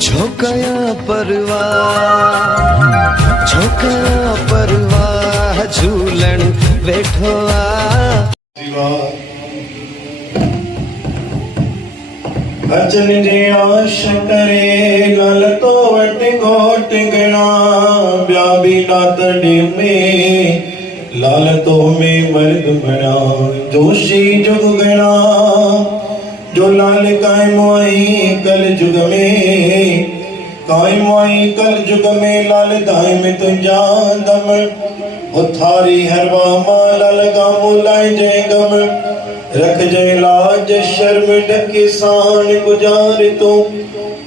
झोंकया परवाह झूलन बैठो अचन जे आश करे लाल तो वट घोट गणा ब्याबी नातड़ी में लाल तो में मर्द बना जोशी जुग गणा जो लाल कायम आई कल जुग में कायम आई कल जुग में लाल दाई में तुझा दम उथारी हरवा माला लगा मोलाए जय गम रख जय लाज शर्म ढके सान गुजार तो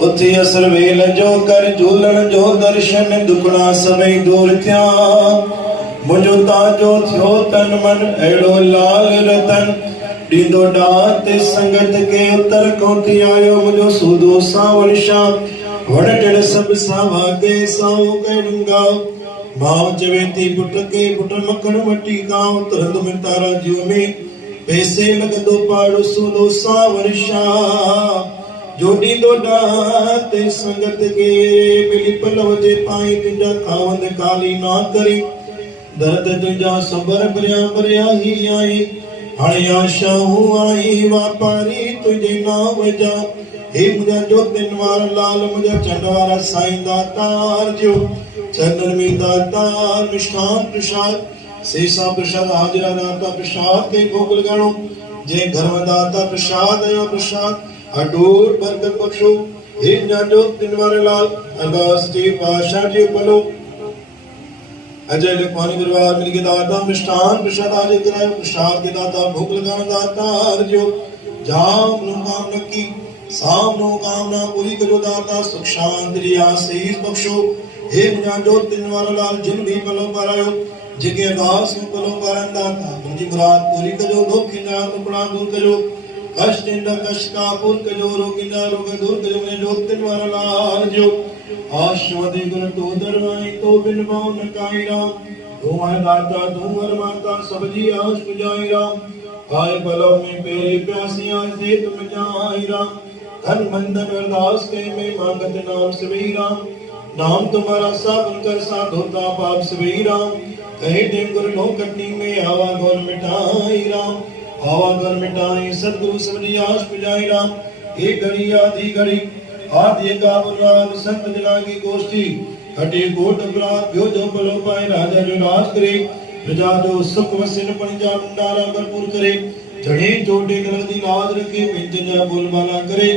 उथे असर वेल जो कर झूलण जो दर्शन दुखड़ा समय दूर थिया मुझो ताजो थियो तन मन अड़ो लाल रतन दीदो डात संगत के उतर को थी आयो मुझो सूदो सावण शाम वण टेड़ सब सावा के साओ करूंगा मां चवेती पुट के पुट मखण मटी गांव तरंद में तारा जियो में पैसे लगदो पाड़ो सूदो सावण शाम जोड़ी दो डात संगत के मिली पलव जे पाई तुझा खावंद काली ना करी दर्द तुझा सबर भरिया भरिया ही आई हाणे आशा हूँ आई वापारी तुझे नाम जा हे मुझा जो दिन वार लाल मुझा चंड वारा साईं दातार जो चंदन में दातार मिष्ठान प्रसाद सेसा प्रसाद हाजरा दाता प्रसाद के भोग लगाणो जे घर में दाता प्रसाद आयो प्रसाद अटूट बरकत बख्शो हे मुझा जो दिन वार लाल अरदास के पाशा जी पलो अजय लखवानी परिवार मिल के दाता मिष्ठान प्रसाद आज करायो प्रसाद के दाता भोग लगाना दाता अर्जो जाम नो काम नक्की साम नो कामना पूरी करो दाता सुख शांति आशीष बख्शो हे मुझा जो दिन वाला लाल जिन भी पलो करायो जिके अरदास को पलो करन दाता मुझी मुराद पूरी करो दुख ना टुकड़ा दूर करो कष्ट इंदा कष्ट का पूर करो रोग इंदा रोग दूर करो मुझे जो दिन वाला लाल जो आश्वदी गुण तो दरवाई तो बिन भाव न काई राम तू है दाता तू वर माता सब जी आश पुजाई राम आए बलों में पेरे प्यासी आज दे तुम जाई राम धन मंदन अरदास के में मांगत नाम सभी राम नाम तुम्हारा साधन कर साध होता पाप सभी राम कहे दे गुरु नो कटनी में आवा गौर मिटाई राम आवा गौर मिटाई सतगुरु सब जी आश पुजाई राम एक घड़ी आधी घड़ी आदि का बुलाद संत जना की गोष्ठी हटे कोट अपराध भ्यो जो बलो पाए राजा जो राज करे प्रजा जो सुख वसिन पंजा भंडारा भरपूर करे जड़े चोटे गलती लाज रखे व्यंजन बोलबाला करे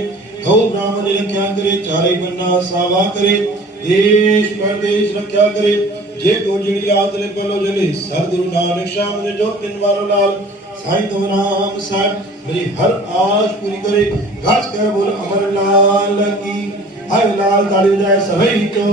गौ ब्राह्मण रक्षा करे चारे पन्ना सावा करे देश परदेश रक्षा करे जे को जिड़ी याद ले पलो जले सतगुरु नानक श्याम ने जो दिन वारो लाल साईं तो राम साथ मेरी हर आश पूरी करे गाज कर बोल अमर लाल की हर लाल ताड़ी जाए सभी तो